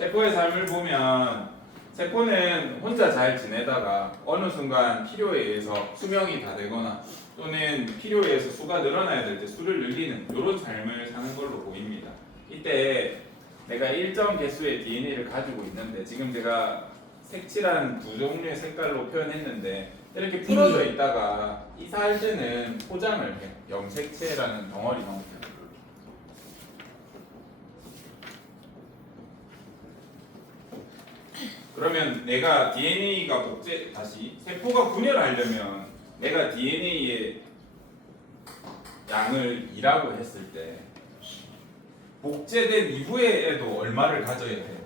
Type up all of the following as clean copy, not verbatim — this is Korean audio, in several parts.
세포의 삶을 보면 세포는 혼자 잘 지내다가 어느 순간 필요에 의해서 수명이 다 되거나 또는 필요에 의해서 수가 늘어나야 될 때 수를 늘리는 이런 삶을 사는 걸로 보입니다. 이때 내가 일정 개수의 DNA를 가지고 있는데 지금 제가 색칠한 두 종류의 색깔로 표현했는데 이렇게 풀어져 있다가 이사할 때는 포장을 해요. 염색체라는 덩어리 형태. 그러면 내가 DNA가 다시 세포가 분열하려면 내가 DNA의 양을 2라고 했을 때 복제된 이후에도 얼마를 가져야 돼요?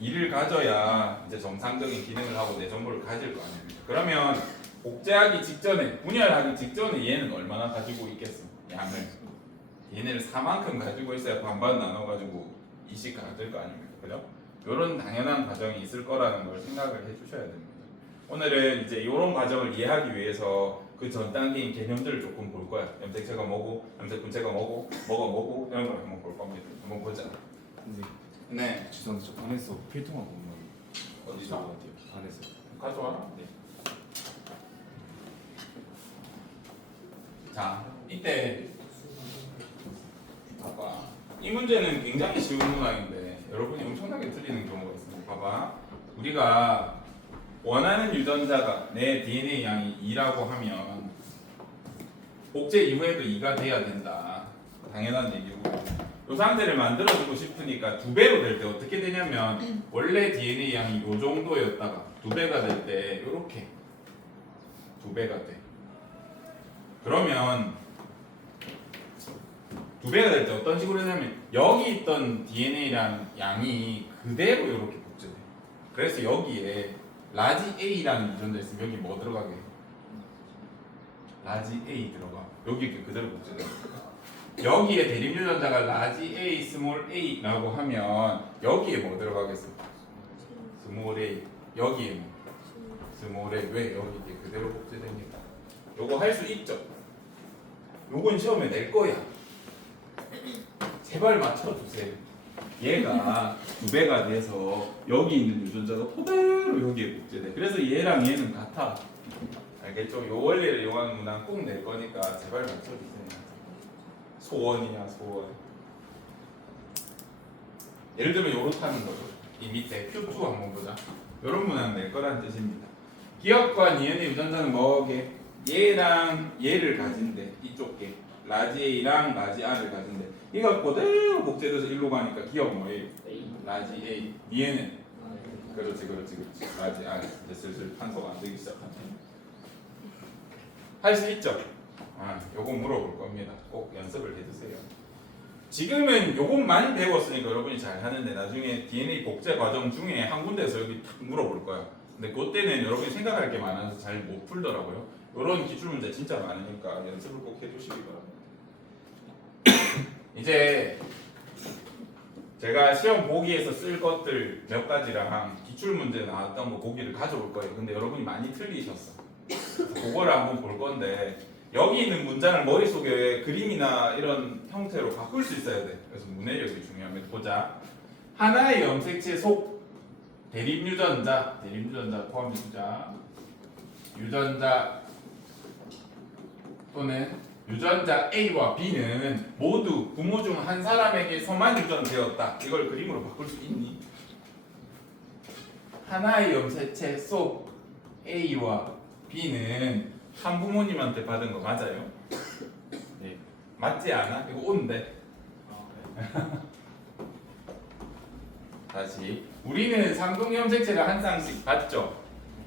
2를 가져야 이제 정상적인 기능을 하고 내 정보를 가질 거 아닙니까? 그러면 복제하기 직전에 분열하기 직전에 얘는 얼마나 가지고 있겠어? 양을 얘네를 4만큼 가지고 있어야 반반 나눠가지고 2씩 가질 거 아닙니까? 그죠? 이런 당연한 과정이 있을 거라는 걸 생각을 해주셔야 됩니다. 오늘은 이제 이런 과정을 이해하기 위해서 그 전 단계인 개념들을 조금 볼 거야. 염색체가 뭐고, 염색 분체가 뭐고, 뭐가 뭐고 이런 걸 한번 볼 겁니다. 한번 보자. 선생님, 네. 죄송한데 저 반에서 필통하고 오면 어디서? 어디서 같아요? 반에서. 가져와라. 네. 자, 이때 봐봐. 이 문제는 굉장히 쉬운 문항인데 여러분이 엄청나게 틀리는 경우가 있습니다. 봐봐. 우리가 원하는 유전자가 내 DNA 양이 2라고 하면 복제 이후에도 2가 돼야 된다. 당연한 얘기고 이 상태를 만들어주고 싶으니까 2배로 될 때 어떻게 되냐면 원래 DNA 양이 이 정도였다가 2배가 될 때 이렇게 2배가 돼. 그러면 2배가 될 때 어떤 식으로 되냐면 여기 있던 DNA랑 양이 그대로 이렇게 복제돼. 그래서 여기에 라지 A라는 유전자 있으면 여기 뭐 들어가게? 라지 A 들어가. 여기 이렇게 그대로 복제돼. 여기에 대립 유전자가 라지 A, 스몰 A라고 하면 여기에 뭐 들어가겠어? 스몰 A. 여기에 뭐? 스몰 A. 왜 여기 이게 그대로 복제됩니까? 요거 할 수 있죠. 요건 시험에 낼 거야. 제발 맞춰주세요. 얘가 2배가 돼서 여기 있는 유전자가 그대로 여기에 복제돼. 그래서 얘랑 얘는 같아. 알겠죠? 요 원리를 이용하는 문항 꼭 낼 거니까 제발 맞춰주세요. 소원이야 소원. 예를 들면 요렇다는 거죠. 이 밑에 Q2 한번 보자. 요런 문항 낼 거란 뜻입니다. 기억과 니은의 유전자는 뭐게? 얘랑 얘를 가진대. 이쪽 게 라지 A랑 라지 R을 가진대. 이거 그대로 복제돼서 일로 가니까 기억 뭐예요? 라지 A. 니은은? 그렇지. 라지 R. 이제 슬슬 탄소가 안 되기 시작하네. 할 수 있죠? 요거 물어볼 겁니다. 꼭 연습을 해두세요. 지금은 요것만 배웠으니까 여러분이 잘 하는데 나중에 DNA 복제 과정 중에 한 군데에서 여기 탁 물어볼 거야. 근데 그때는 여러분이 생각할 게 많아서 잘 못 풀더라고요. 요런 기출문제 진짜 많으니까 연습을 꼭 해주시기 바랍니다. 이제 제가 시험 보기에서 쓸 것들 몇 가지랑 기출문제 나왔던 거 보기를 가져올 거예요. 근데 여러분이 많이 틀리셨어. 그거를 한번 볼 건데 여기 있는 문장을 머릿속에 그림이나 이런 형태로 바꿀 수 있어야 돼. 그래서 문해력이 중요합니다. 보자. 하나의 염색체 속 대립 유전자 포함해주자. 유전자 또는 유전자 A와 B는 모두 부모 중 한 사람에게서만 유전되었다. 이걸 그림으로 바꿀 수 있니? 하나의 염색체 속 A와 B는 한 부모님한테 받은 거 맞아요? 네. 맞지 않아? 이거 온데. 다시. 우리는 상동 염색체를 한 쌍씩 받죠.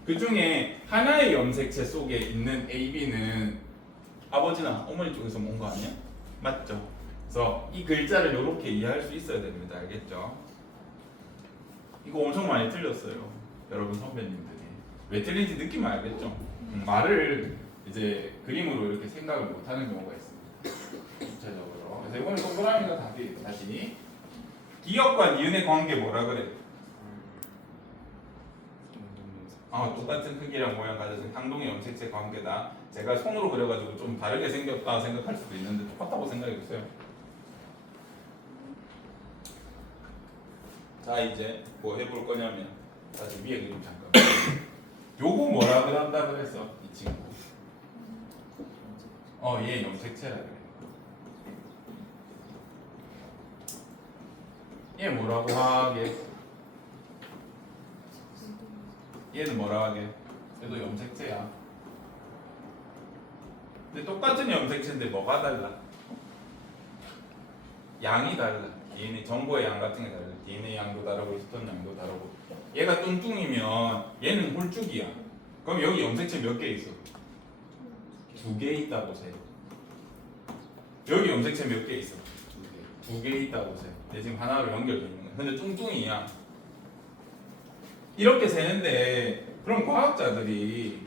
그 중에 하나의 염색체 속에 있는 AB는 아버지나 어머니 쪽에서 온 거 아니야? 맞죠? 그래서 이 글자를 이렇게 이해할 수 있어야 됩니다. 알겠죠? 이거 엄청 많이 틀렸어요. 여러분 선배님들이. 왜 틀린지 느끼면 알겠죠? 말을 이제 그림으로 이렇게 생각을 못하는 경우가 있습니다. 구체적으로. 그래서 이거는 동그라미가 답이. 다시. 기억과 니은의 관계 뭐라 그래? 똑같은 크기랑 모양 가져진 상동의 염색체 관계다. 제가 손으로 그려가지고 좀 다르게 생겼다 생각할 수도 있는데 똑같다고 생각해보세요. 자 이제 뭐 해볼 거냐면 다시 위에 그림 잠깐. 요거 뭐라 그런다 그랬어 이 친구. 얘 염색체라 그래. 얘 뭐라고 하게? 얘는 뭐라 하게? 얘도 염색체야. 근데 똑같은 염색체인데 뭐가 달라? 양이 달라. DNA 정보의 양 같은 게 달라. DNA 양도 다르고 히스톤 양도 다르고. 얘가 뚱뚱이면 얘는 홀쭉이야. 그럼 여기 염색체 몇 개 있어? 2개 있다고 보세요. 여기 염색체 몇 개 있어? 2개 있다고 보세요. 근데 지금 하나로 연결되어 있는 거야. 근데 뚱뚱이야. 이렇게 세는데 그럼 과학자들이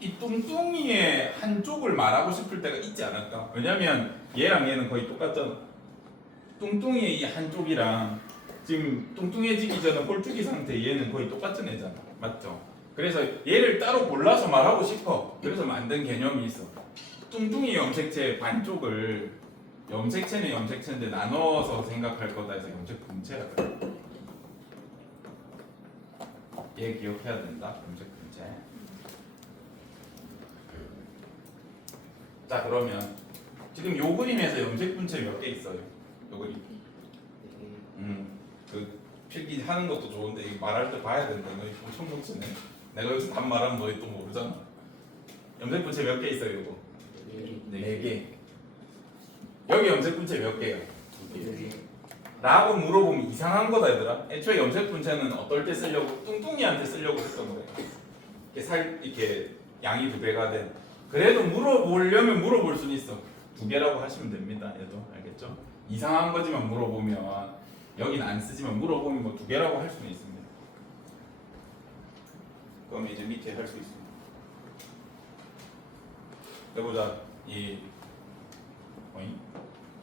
이 뚱뚱이의 한쪽을 말하고 싶을 때가 있지 않을까? 왜냐면 얘랑 얘는 거의 똑같잖아. 뚱뚱이의 이 한쪽이랑 지금 뚱뚱해지기 전에 홀쭉이 상태 얘는 거의 똑같은 애잖아. 맞죠? 그래서 얘를 따로 골라서 말하고 싶어. 그래서 만든 개념이 있어. 뚱뚱이 염색체 반쪽을 염색체는 염색체인데 나눠서 생각할 거다 해서 염색 분체라 그래. 얘 기억해야 된다. 염색 분체. 자 그러면 지금 요 그림에서 염색 분체 몇 개 있어요? 요 그림. 그 필기 하는 것도 좋은데 이 말할 때 봐야 된다. 너 엄청 놓치네. 내가 여기서 답 말하면 너희 또 모르잖아. 염색 분체 몇 개 있어요? 이거? 4개. 여기 염색 분체 몇 개요? 2개. 라고 물어보면 이상한 거다 얘들아. 애초에 염색 분체는 어떨 때 쓰려고 뚱뚱이한테 쓰려고 했던 거예요. 이렇게 양이 2배가 된. 그래도 물어보려면 물어볼 수는 있어. 2개라고 하시면 됩니다. 얘도 알겠죠? 이상한 거지만 물어보면 여긴 안 쓰지만 물어보면 뭐 2개라고 할 수는 있습니다. 그럼 이제 밑에 할 수 있습니다. 해보자.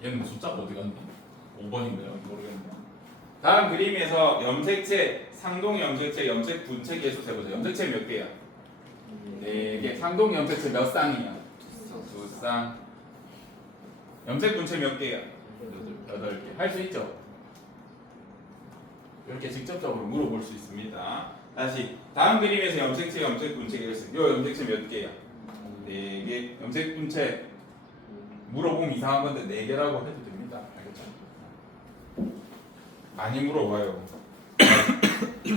얘는 숫자가 어디 갔니? 5번인가요? 모르겠네. 다음 그림에서 염색체, 상동 염색체, 염색 분체 개수 세보세요. 염색체 몇 개야? 4개. 상동 염색체 몇 쌍이야? 2쌍. 염색 분체 몇 개야? 8개. 할 수 있죠? 이렇게 직접적으로 물어볼 수 있습니다. 다시 다음 그림에서 염색체, 염색 분체 개수. 요 염색체 몇 개야? 4개. 염색 분체 물어보면 이상한 건데 4개라고 해도 됩니다. 알겠죠? 많이 물어봐요.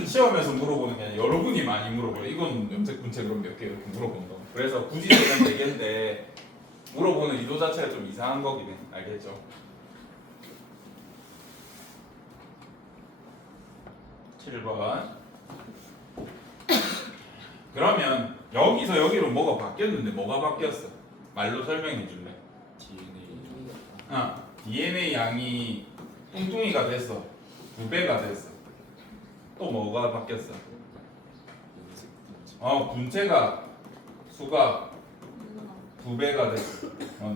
시험에서 물어보는 게 아니라 여러분이 많이 물어봐요. 이건 염색 분체 그럼 몇 개 이렇게 물어보는 거. 그래서 굳이 제가 4개인데 물어보는 의도 자체가 좀 이상한 거긴 해. 알겠죠? 7번. 그러면 여기서 여기로 뭐가 바뀌었는데 뭐가 바뀌었어? 말로 설명해 줄래? DNA 양이 뚱뚱이가 됐어. 2배가 됐어. 또 뭐가 바뀌었어? 분체가 수가 2배가 됐어.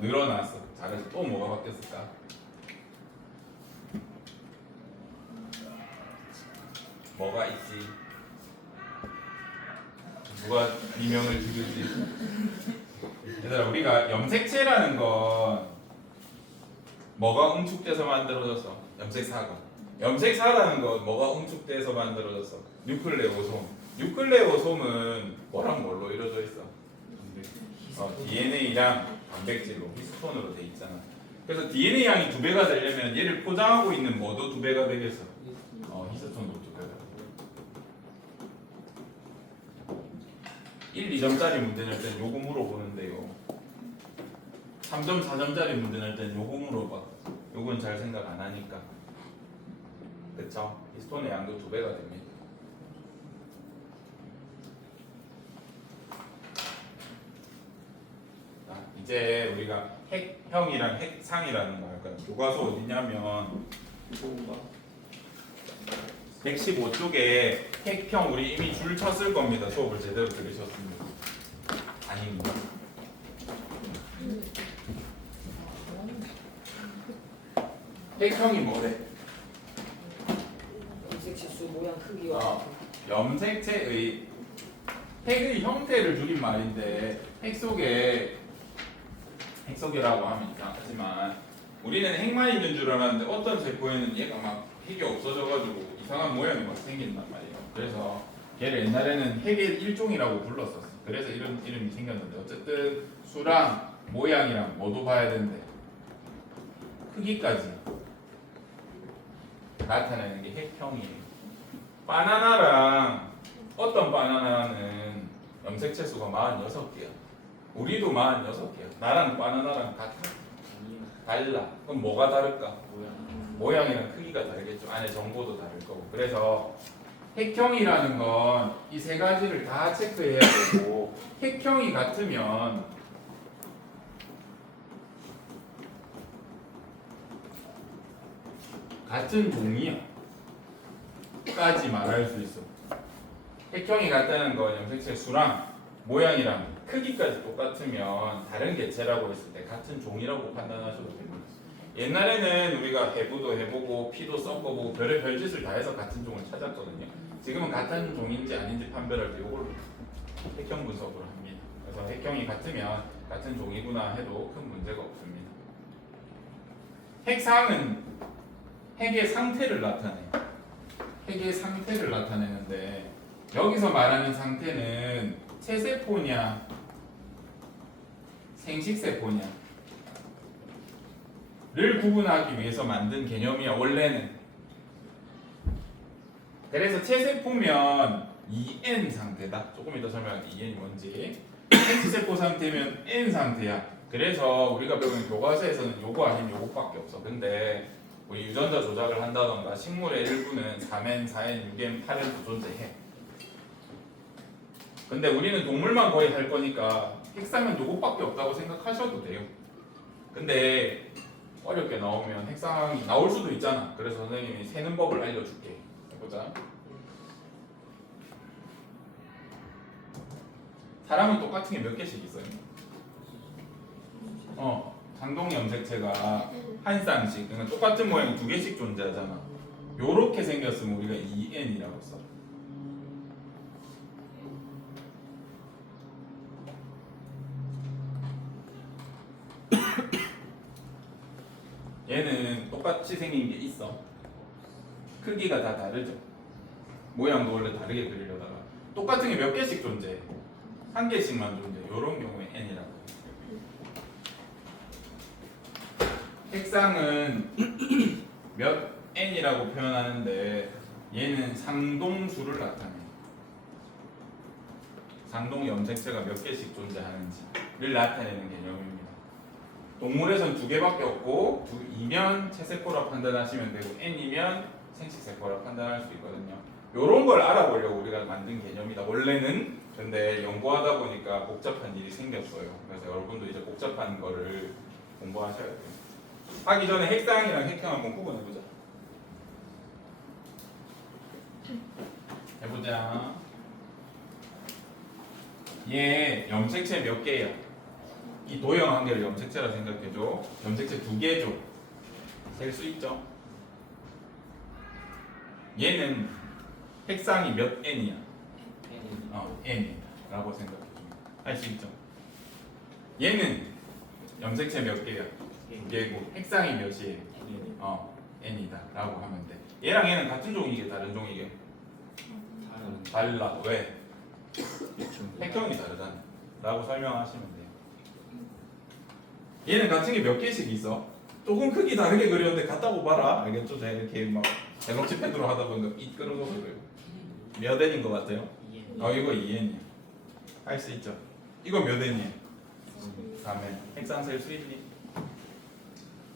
늘어났어. 잘해서 또 뭐가 바뀌었을까? 뭐가 있지? 누가 비명을 지르지? 얘들아 우리가 염색체라는 건 뭐가 응축돼서 만들어졌어? 염색사가. 염색사라는 건 뭐가 응축돼서 만들어졌어? 뉴클레오솜. 뉴클레오솜은 뭐랑 뭘로 이루어져 있어? DNA랑 단백질로 히스톤으로 돼 있잖아. 그래서 DNA 양이 2배가 되려면 얘를 포장하고 있는 뭐도 2배가 되겠어? 히스톤도 2배가. 1, 2점짜리 문제 낼 땐 요거 물어보는데요. 3점, 4점짜리 문제 낼 땐 요거 물어봐. 요건 잘 생각 안 하니까. 그쵸? 히스톤의 양도 2배가 됩니다. 자, 이제 우리가 핵형이랑 핵상이라는 거 할까요? 교과서 어디냐면 115쪽에 핵형 우리 이미 줄 쳤을 겁니다. 수업을 제대로 들으셨습니다. 아닙니다. 핵형이 뭐래? 염색체 수 모양 크기와 염색체의 핵의 형태를 줄인 말인데 핵속이라고 하면 이상하지만 우리는 핵만 있는 줄 알았는데 어떤 세포에는 얘가 막 핵이 없어져가지고 이상한 모양이 막 생긴단 말이에요. 그래서 걔를 옛날에는 핵의 일종이라고 불렀었어. 그래서 이런 이름이 생겼는데 어쨌든 수랑 모양이랑 뭐도 봐야 되는데 크기까지 나타내는 게 핵형이에요. 바나나랑 어떤 바나나는 염색체수가 46개야. 우리도 46개야. 나랑 바나나랑 같아? 달라. 그럼 뭐가 다를까? 모양이랑 크기가 다르겠죠. 안에 정보도 다를 거고. 그래서 핵형이라는 건 이 세 가지를 다 체크해야 되고 핵형이 같으면 같은 종이야 까지 말할 수 있어. 핵형이 같다는 건 염색체 수랑 모양이랑 크기까지 똑같으면 다른 개체라고 했을 때 같은 종이라고 판단하셔도 됩니다. 옛날에는 우리가 해부도 해보고 피도 섞어보고 별의별 짓을 다 해서 같은 종을 찾았거든요. 지금은 같은 종인지 아닌지 판별할 때 이걸로 핵형 분석으로 합니다. 그래서 핵형이 같으면 같은 종이구나 해도 큰 문제가 없습니다. 핵상은 핵의 상태를 나타내요. 핵의 상태를 나타내는데 여기서 말하는 상태는 체세포냐 생식세포냐 를 구분하기 위해서 만든 개념이야 원래는. 그래서 체세포면 EN 상태다. 조금 이따 설명할게 EN이 뭔지. 생식세포 상태면 N 상태야. 그래서 우리가 배우는 교과서에서는 요거 아니면 요거밖에 없어. 근데 우리 유전자 조작을 한다던가 식물의 일부는 3N, 4N, 6N, 8N도 존재해. 근데 우리는 동물만 거의 할 거니까 핵상은 요것밖에 없다고 생각하셔도 돼요. 근데 어렵게 나오면 핵상이 나올 수도 있잖아. 그래서 선생님이 세는 법을 알려줄게. 해보자. 사람은 똑같은 게 몇 개씩 있어요? 상동 염색체가 한 쌍씩, 그러니까 똑같은 모양이 두 개씩 존재하잖아. 요렇게 생겼으면 우리가 EN이라고 써. 얘는 똑같이 생긴 게 있어. 크기가 다 다르죠. 모양도 원래 다르게 그리려다가 똑같은 게 몇 개씩 존재해. 한 개씩만 존재해. 요런 경우에 N이라고 해. 핵상은 몇 N이라고 표현하는데 얘는 상동수를 나타내. 상동 염색체가 몇 개씩 존재하는지를 나타내는 개념입니다. 동물에선 두 개밖에 없고 2면 체세포라 판단하시면 되고 N이면 생식세포라 판단할 수 있거든요. 요런 걸 알아보려고 우리가 만든 개념이다 원래는. 근데 연구하다 보니까 복잡한 일이 생겼어요. 그래서 여러분도 이제 복잡한 거를 공부하셔야 돼요. 하기 전에 핵상이랑 핵형 한번 구분해보자. 해보자. 얘 염색체 몇 개야? 이 도형 한 개를 염색체라 생각해줘. 염색체 두 개죠. 셀 수 있죠. 얘는 핵상이 몇 N이야? N이라고 생각해줍니다. 할 수 있죠. 얘는 염색체 몇 개야? 두 개고 핵상이 몇이에요? N이다 라고 하면 돼. 얘랑 얘는 같은 종이게 다른 종이게? 달라. 왜? 핵형이 다르잖아 라고 설명하시면 돼요. 얘는 같은 게 몇 개씩 있어? 조금 크기 다르게 그렸는데 같다고 봐라. 알겠죠? 제가 이렇게 막 대놓치 패드로 하다 보니까 이 끌어서 그래요. 몇 N인 것 같아요? 이거 2N이야. 할 수 있죠. 이거 몇 N이야? 3N. 핵상 셀 수 있니?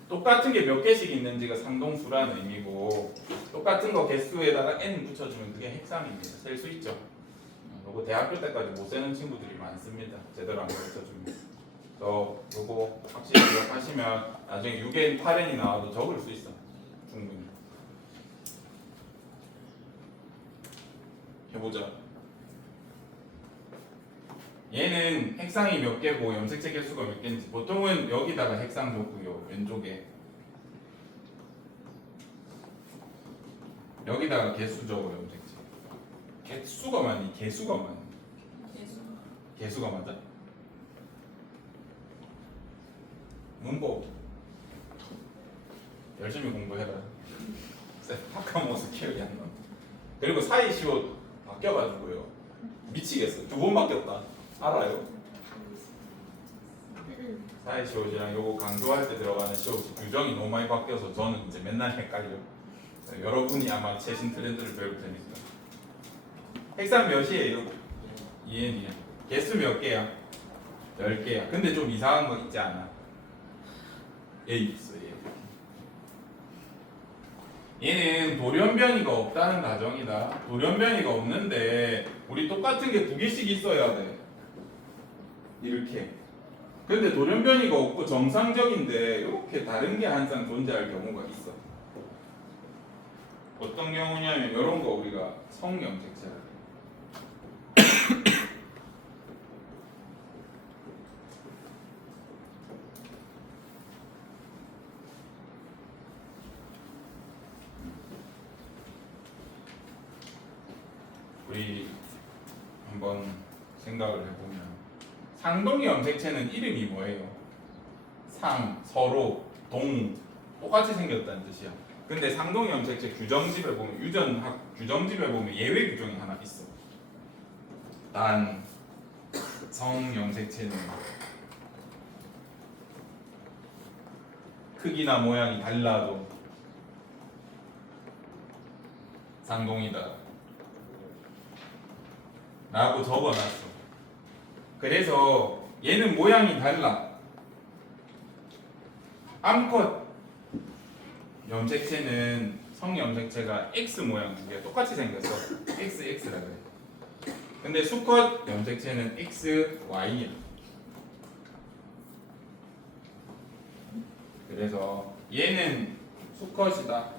똑같은 게 몇 개씩 있는지가 상동수라는 의미고 똑같은 거 개수에다가 N 붙여주면 그게 핵상입니다. 셀 수 있죠. 요거 대학교 때까지 못 세는 친구들이 많습니다. 제대로 안 가르쳐줍니다. 요거 확실히 기억하시면 나중에 6N, 8N이 나와도 적을 수 있어. 충분히. 해보자. 얘는 핵상이 몇 개고 염색체 개수가 몇 개인지 보통은 여기다가 핵상 적고요. 왼쪽에 여기다가 개수 적어요. 염색체 개수가 많이 개수가 많이 개수가 맞아? 문법 열심히 공부해라. 쌤 파카모스 기억이 안 나. 그리고 사이시옷 바뀌어가지고요. 미치겠어. 두 번 바뀌었다. 알아요? 사이시옷이랑 요거 강조할 때 들어가는 시옷이 규정이 너무 많이 바뀌어서 저는 이제 맨날 헷갈려. 여러분이 아마 최신 트렌드를 배울 테니까. 핵산 몇이에요? 2n이야. 개수 몇 개야? 10개야. 근데 좀 이상한 거 있지 않아? 얘 있어. 얘는 돌연변이가 없다는 가정이다. 돌연변이가 없는데 우리 똑같은 게 두 개씩 있어야 돼. 이렇게. 근데 돌연변이가 없고 정상적인데 이렇게 다른 게 항상 존재할 경우가 있어. 어떤 경우냐면 이런 거 우리가 성염색체라 그래. 우리 한번 생각을 해보면 상동의 염색체는 이름이 뭐예요? 상, 서로, 동 똑같이 생겼다는 뜻이야. 근데 상동의 염색체 규정집에 보면 유전학 규정집에 보면 예외 규정이 하나 있어. 단 성염색체는 크기나 모양이 달라도 상동이다 라고 적어놨어. 그래서 얘는 모양이 달라. 암컷 염색체는 성염색체가 X 모양 두 개 똑같이 생겼어. XX라 그래. 근데 수컷 염색체는 XY야. 그래서 얘는 수컷이다.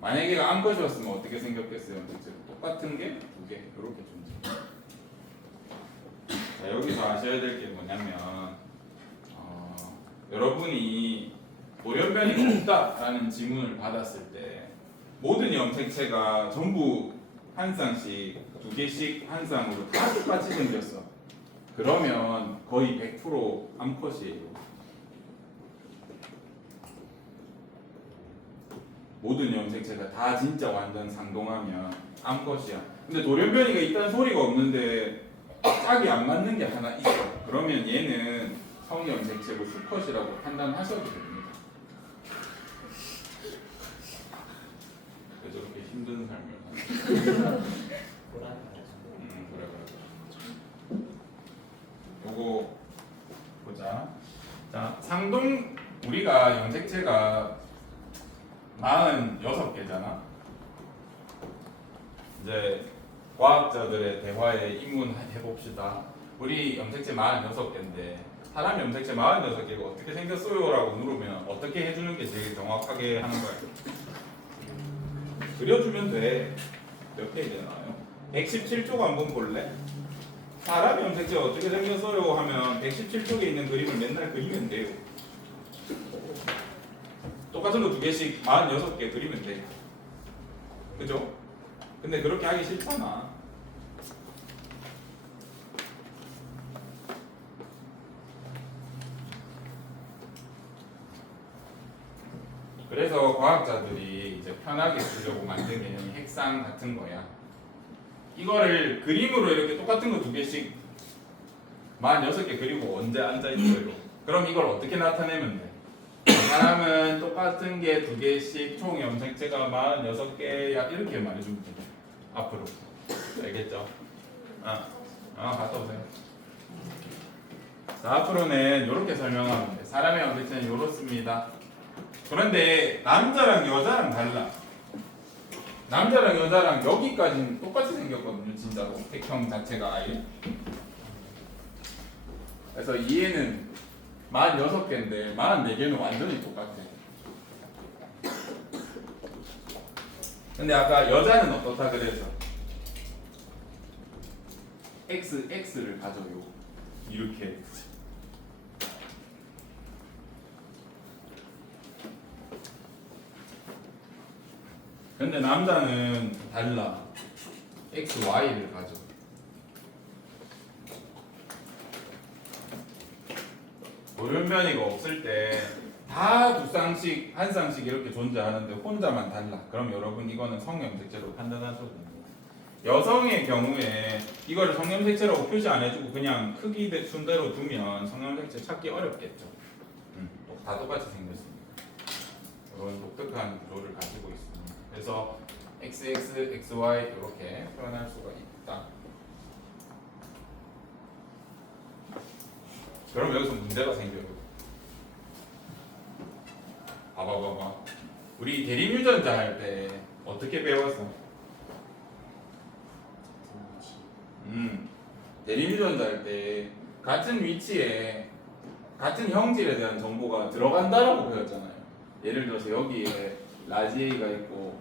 만약에 얘가 암컷이었으면 어떻게 생겼겠어요? 염색체가 똑같은 게 두 개 이렇게 존재. 자, 여기서 아셔야 될 게 뭐냐면 여러분이 돌연변이가 없다라는 지문을 받았을 때 모든 염색체가 전부 한 쌍씩 두 개씩 한 쌍으로 다 똑같이 생겼어. 그러면 거의 100% 암컷이에요. 모든 염색체가 다 진짜 완전 상동하면 암컷이야. 근데 돌연변이가 있다는 소리가 없는데 짝이 안 맞는 게 하나 있어. 그러면 얘는 성염색체고 수컷이라고 판단하셔도 됩니다. 왜 저렇게 힘든 삶을 사는 그래. 요거 보자. 자, 상동 우리가 염색체가 46개잖아. 이제 과학자들의 대화에 입문해 봅시다. 우리 염색체 46개인데 사람 염색체 46개가 어떻게 생겼어요? 라고 물으면 어떻게 해주는 게 제일 정확하게 하는 거야? 그려주면 돼. 몇 페이지에 나와요? 117쪽 한번 볼래? 사람 염색체 어떻게 생겼어요? 하면 117쪽에 있는 그림을 맨날 그리면 돼요. 똑같은 거 두 개씩 46개 그리면 돼. 그죠? 근데 그렇게 하기 싫잖아. 그래서 과학자들이 이제 편하게 쓰려고 만든 개념이 핵상 같은 거야. 이거를 그림으로 이렇게 똑같은 거 두 개씩 46개 그리고 언제 앉아있어요? 그럼 이걸 어떻게 나타내면 돼? 사람은 똑같은 게 두 개씩 총 염색체가 46개야 이렇게 말해주면 돼. 앞으로. 알겠죠? 갔다 오세요. 자, 앞으로는 이렇게 설명하면 돼. 사람의 염색체는 이렇습니다. 그런데 남자랑 여자랑 달라. 남자랑 여자랑 여기까지는 똑같이 생겼거든요. 진짜로. 백형 자체가 아예. 그래서 얘는 46개인데 44개는 완전히 똑같아. 근데 아까 여자는 어떻다 그래서 XX를 가져요. 이렇게. 근데 남자는 달라. XY를 가져. 돌연변이가 없을 때 다 두 쌍씩 한 쌍씩 이렇게 존재하는데 혼자만 달라. 그럼 여러분 이거는 성염색체로 판단하셔도 됩니다. 여성의 경우에 이거를 성염색체라고 표시 안 해주고 그냥 크기 순대로 두면 성염색체 찾기 어렵겠죠. 다 똑같이 생겼습니다. 이런 독특한 구조를 가지고 있습니다. 그래서 XX, XY 이렇게 표현할 수가 있다. 그럼 여기서 문제가 생겨요. 봐봐. 우리 대립유전자 할 때 어떻게 배웠어? 대립유전자 할 때 같은 위치에 같은 형질에 대한 정보가 들어간다라고 배웠잖아요. 예를 들어서 여기에 라지 A가 있고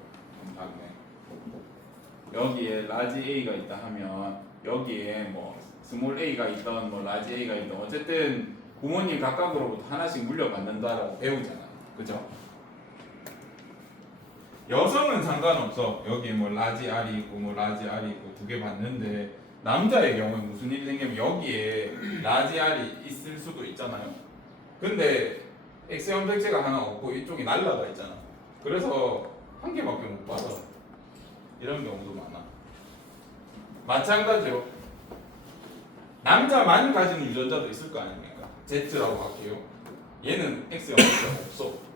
여기에 라지 A가 있다 하면 여기에 뭐 스몰 A가 있던 뭐 라지 A가 있던 어쨌든 부모님 각각으로부터 하나씩 물려받는다라고 배우잖아요. 그죠? 여성은 상관없어. 여기 뭐 라지 R이 있고 뭐 라지 R이 있고 두 개 받는데 남자의 경우에 무슨 일이 생기면 여기에 라지 R이 있을 수도 있잖아요. 근데 X염색체가 하나 없고 이쪽이 날라가 있잖아. 그래서 한 개밖에 못 받아. 이런 경우도 많아. 마찬가지로 남자만 가지는 유전자도 있을 거 아닙니까? Z라고 할게요. 얘는 X염색체가 없어.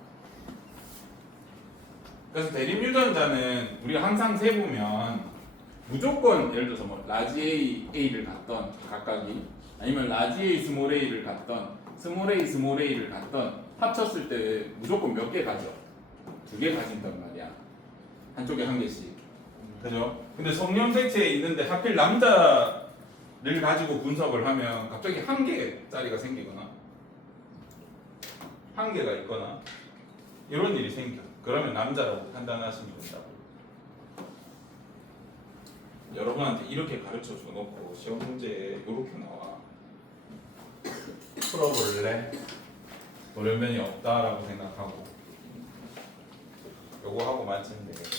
그래서 대립유전자는 우리가 항상 세보면 무조건 예를 들어서 뭐 라지 A, A를 갖던 각각이 아니면 라지 A, 스몰 A를 갖던 스몰 A, 스몰 A를 갖던 합쳤을 때 무조건 몇 개 가져? 두 개 가진단 말이야. 한쪽에 한 개씩. 그죠? 근데 성염색체에 있는데 하필 남자를 가지고 분석을 하면 갑자기 한 개짜리가 생기거나 한 개가 있거나 이런 일이 생겨. 그러면 남자라고 판단하시면 된다고. 여러분한테 이렇게 가르쳐 줘 놓고 시험 문제에 이렇게 나와. 풀어볼래? 돌연변이 없다라고 생각하고 요거 하고 마치면 되겠다.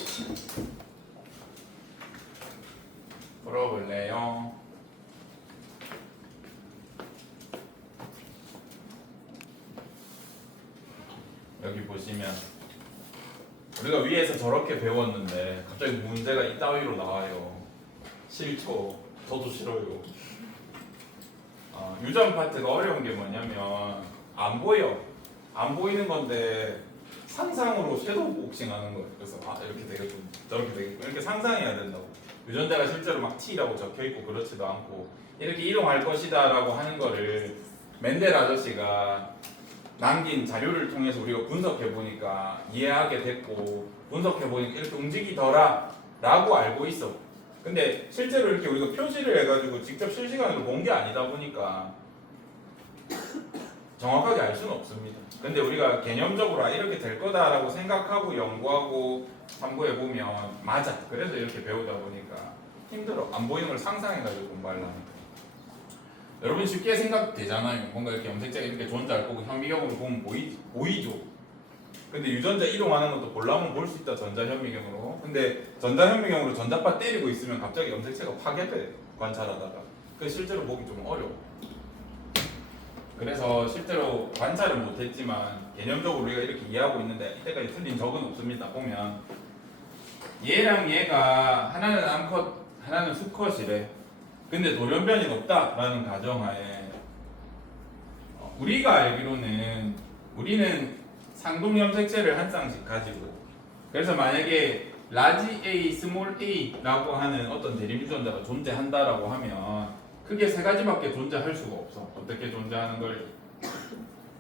풀어볼래요? 여기 보시면 우리가 위에서 저렇게 배웠는데 갑자기 문제가 이따위로 나와요. 싫죠. 저도 싫어요. 유전 파트가 어려운 게 뭐냐면 안 보여. 안 보이는 건데 상상으로 섀도우 복싱 하는 거예요. 그래서 이렇게 되겠고 저렇게 되겠고 이렇게 상상해야 된다고. 유전자가 실제로 막 T라고 적혀있고 그렇지도 않고 이렇게 이동할 것이다 라고 하는 거를 멘델 아저씨가 남긴 자료를 통해서 우리가 분석해 보니까 이해하게 됐고 분석해 보니까 이렇게 움직이더라 라고 알고 있어. 근데 실제로 이렇게 우리가 표시를 해가지고 직접 실시간으로 본 게 아니다 보니까 정확하게 알 수는 없습니다. 근데 우리가 개념적으로 이렇게 될 거다라고 생각하고 연구하고 참고해 보면 맞아. 그래서 이렇게 배우다 보니까 힘들어. 안 보이는 걸 상상해가지고 공부하려니까. 여러분 쉽게 생각되잖아요. 뭔가 이렇게 염색체가 이렇게 존재할 거고 현미경으로 보면 보이죠. 근데 유전자 이동하는 것도 보려면 볼 수 있다. 전자현미경으로. 근데 전자현미경으로 전자파 때리고 있으면 갑자기 염색체가 파괴돼. 관찰하다가. 그 실제로 보기 좀 어려워. 그래서 실제로 관찰은 못했지만 개념적으로 우리가 이렇게 이해하고 있는데 이때까지 틀린 적은 없습니다. 보면 얘랑 얘가 하나는 암컷 하나는 수컷이래. 근데 돌연변이 없다라는 가정하에 우리가 알기로는 우리는 상동염색체를 한 쌍씩 가지고 그래서 만약에 라지 A, 스몰 A라고 하는 어떤 대립유전자가 존재한다라고 하면 크게 세 가지밖에 존재할 수가 없어. 어떻게 존재하는 걸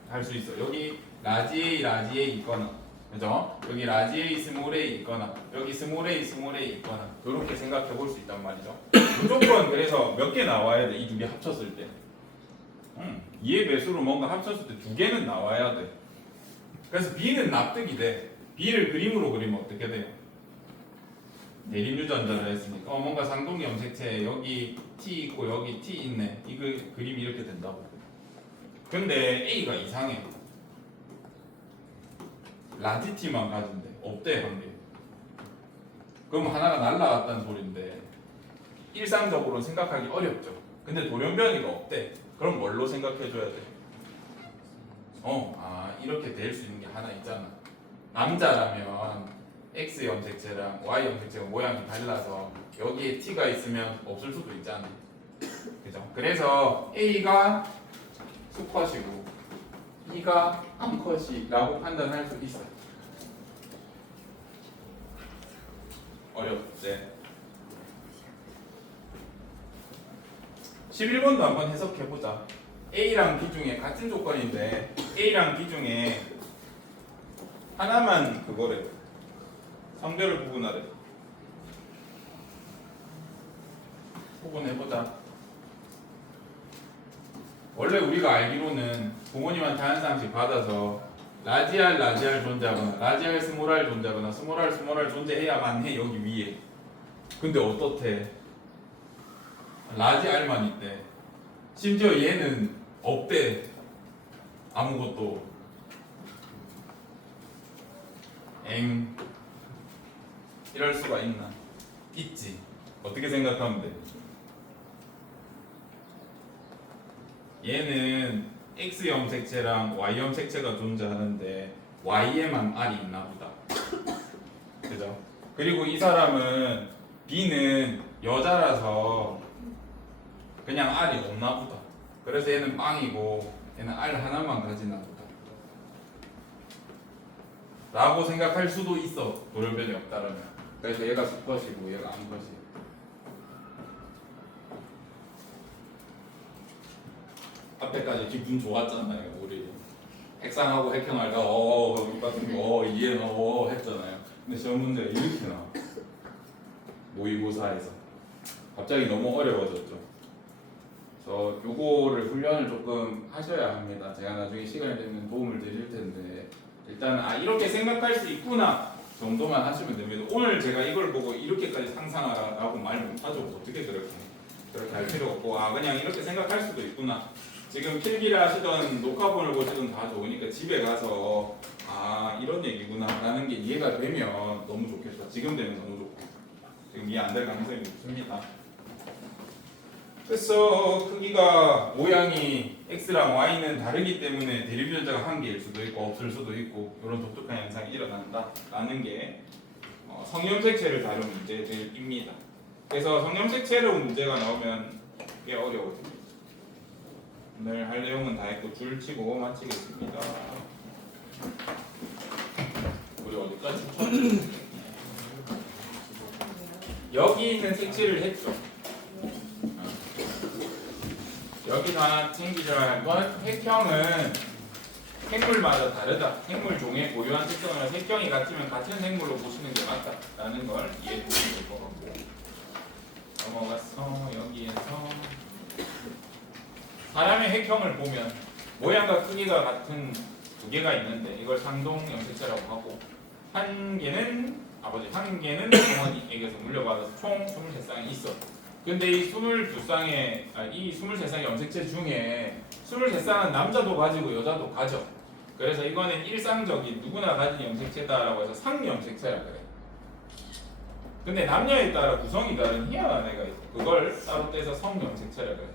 할 수 있어. 여기 라지 A, 라지 A 있거나 그죠? 여기 라지 A, 스몰 A 있거나 여기 스몰 A, 스몰 A 있거나 이렇게 생각해 볼 수 있단 말이죠. 무조건 그래서 몇 개 나와야 돼. 이 두 개 합쳤을 때 2의 배수로 뭔가 합쳤을 때 두 개는 나와야 돼. 그래서 B는 납득이 돼. B를 그림으로 그리면 어떻게 돼요? 대립유전자를 했으니까 뭔가 상동이 염색체 여기 T 있고 여기 T 있네. 이 그림이 이렇게 된다고. 근데 A가 이상해. 라지 T만 가진대. 없대 한 개. 그럼 하나가 날라갔다는 소린데 일상적으로 생각하기 어렵죠. 근데 돌연변이가 없대. 그럼 뭘로 생각해줘야 돼? 이렇게 될 수 있는 게 하나 있잖아. 남자라면 X 염색체랑 Y 염색체가 모양이 달라서 여기에 T가 있으면 없을 수도 있잖아. 그죠? 그래서 A가 수컷이고 B가 암컷이라고 판단할 수 있어요. 어렵지? 11번도 한번 해석해보자. A랑 B 중에 같은 조건인데 A랑 B 중에 하나만 그거래. 성별을 구분하래. 구분해보자. 원래 우리가 알기로는 부모님한테 한 쌍씩 받아서 라지알 존재하거나 라지알 스몰알 존재하거나 스몰알 존재해야만 해 여기 위에. 근데 어떻대? 라지알만 있대. 심지어 얘는 없대. 아무것도. 이럴 수가 있나? 있지. 어떻게 생각하면 돼? 얘는 X 염색체랑 Y 염색체가 존재하는데 Y에만 R이 있나 보다. 그죠? 그리고 이 사람은 B는 여자라서 그냥 R이 없나 보다. 그래서 얘는 빵이고 얘는 R 하나만 가지나 보다. 라고 생각할 수도 있어. 돌연변이 없다라면. 그래서 얘가 수컷이고 얘가 암컷이고. 앞에까지 기분 좋았잖아요. 우리 핵상하고 핵형할까 똑같은 거 이해 했잖아요. 근데 시험 문제가 이렇게 나와. 모의고사에서 갑자기 너무 어려워졌죠. 저 요거를 훈련을 조금 하셔야 합니다. 제가 나중에 시간이 되면 도움을 드릴 텐데 일단 이렇게 생각할 수 있구나 정도만 하시면 됩니다. 오늘 제가 이걸 보고 이렇게까지 상상하라고 말 못하죠. 어떻게 그렇게 할 필요 없고 그냥 이렇게 생각할 수도 있구나. 지금 필기를 하시던 녹화본을 보시던 다 좋으니까 집에 가서 이런 얘기구나 라는 게 이해가 되면 너무 좋겠다. 지금 되면 너무 좋고 지금 이해 안 될 가능성이 높습니다. 그래서 크기가 모양이 X랑 Y는 다르기 때문에 대립변자가 한 개일 수도 있고 없을 수도 있고 이런 독특한 현상이 일어난다 라는 게 성염색체를 다룬 문제들입니다. 그래서 성염색체로 문제가 나오면 꽤 어려워집니다. 오늘 할 내용은 다 했고 줄 치고 마치겠습니다. 우리 어디까지 추천? 여기 있는 색칠을 했죠. 여기 다 챙기셔야 할 건 핵형은 생물마다 다르다. 생물 종의 고유한 특성이라 색형이 같으면 같은 생물로 보시는 게 맞다라는 걸 이해해 주시면 될 것 같고 넘어가서 여기에서 사람의 핵형을 보면 모양과 크기가 같은 두 개가 있는데 이걸 상동 염색체라고 하고 한 개는 어머니에게서 물려받아서 총 23쌍이 있어. 근데 이 22쌍의 이 23쌍의 염색체 중에 23쌍은 남자도 가지고 여자도 가져. 그래서 이거는 일상적인 누구나 가진 염색체다라고 해서 상염색체라 그래. 근데 남녀에 따라 구성이 다른 희한한 애가 있어. 그걸 따로 떼서 성염색체라 그래.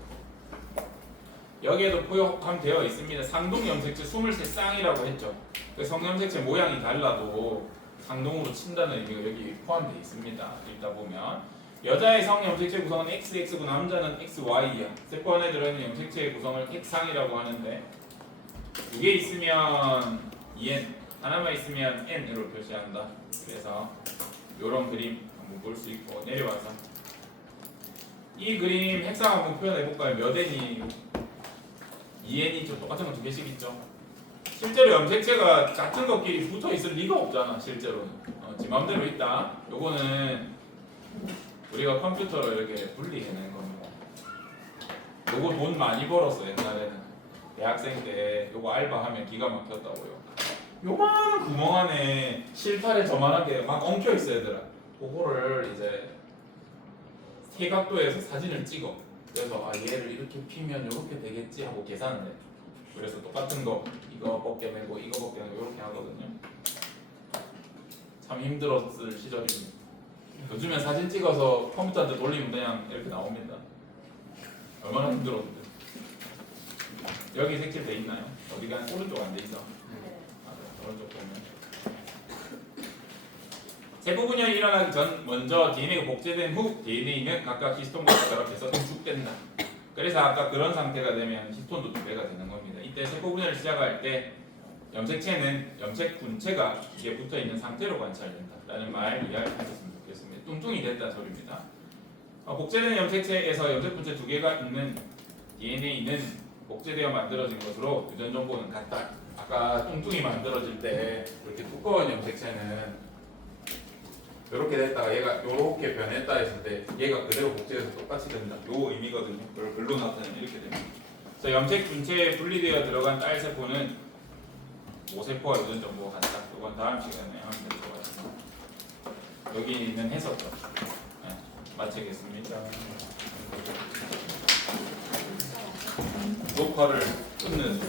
여기에도 포함되어 있습니다. 상동 염색체 23쌍이라고 했죠. 그 성염색체 모양이 달라도 상동으로 친다는 의미가 여기 포함되어 있습니다. 읽다 보면 여자의 성염색체 구성은 XX고 남자는 XY야. 세 번 안에 들어있는 염색체의 구성을 X상이라고 하는데 두 개 있으면 EN, 하나만 있으면 N으로 표시한다. 그래서 이런 그림 한번 볼 수 있고 내려와서 이 그림 핵상 한번 표현해볼까요? 몇 N이 2N이 좀 똑같은 거 두 개씩 있죠. 실제로 염색체가 같은 것끼리 붙어 있을 리가 없잖아. 실제로는 지 맘대로 있다. 요거는 우리가 컴퓨터로 이렇게 분리해낸 겁니다. 요거 돈 많이 벌었어 옛날에는. 대학생 때 요거 알바하면 기가 막혔다고요. 요만한 구멍 안에 실타래 저만하게 막 엉켜 있어 얘들아. 그거를 이제 세각도에서 사진을 찍어. 그래서 얘를 이렇게 피면 이렇게 되겠지 하고 계산을 해. 그래서 똑같은 거 이거 벗겨 매고 이거 벗겨 매고 이렇게 하거든요. 참 힘들었을 시절입니다. 요즘엔 사진 찍어서 컴퓨터한테 돌리면 그냥 이렇게 나옵니다. 얼마나 힘들었는데. 여기 색칠돼 있나요? 어디가 오른쪽 안 돼 있어? 네. 맞아, 오른쪽 보면. 세포 분열이 일어나기 전 먼저 DNA가 복제된 후 DNA는 각각 히스톤과 결합해서 축된다. 그래서 아까 그런 상태가 되면 히스톤도 2배가 되는 겁니다. 이때 세포 분열을 시작할 때 염색체는 염색 분체가 이게 붙어 있는 상태로 관찰된다라는 말 이해하셨으면 좋겠습니다. 뚱뚱이 됐다 소리입니다. 복제된 염색체에서 염색 분체 2개가 있는 DNA는 복제되어 만들어진 것으로 유전 정보는 같다. 아까 뚱뚱이 만들어질 때 이렇게 두꺼운 염색체는 이렇게 됐다가 얘가 이렇게 변했다 했을 때 얘가 그대로 복제해서 똑같이 된다. 요 의미거든요. 그걸 글로 나타내면 이렇게 됩니다. 그래서 염색 분체에 분리되어 들어간 딸 세포는 모세포와 유전 정보가 같다. 이건 다음 시간에 하면 될 것 같습니다. 여기는 해석도 마치겠습니다. 녹화를 끊는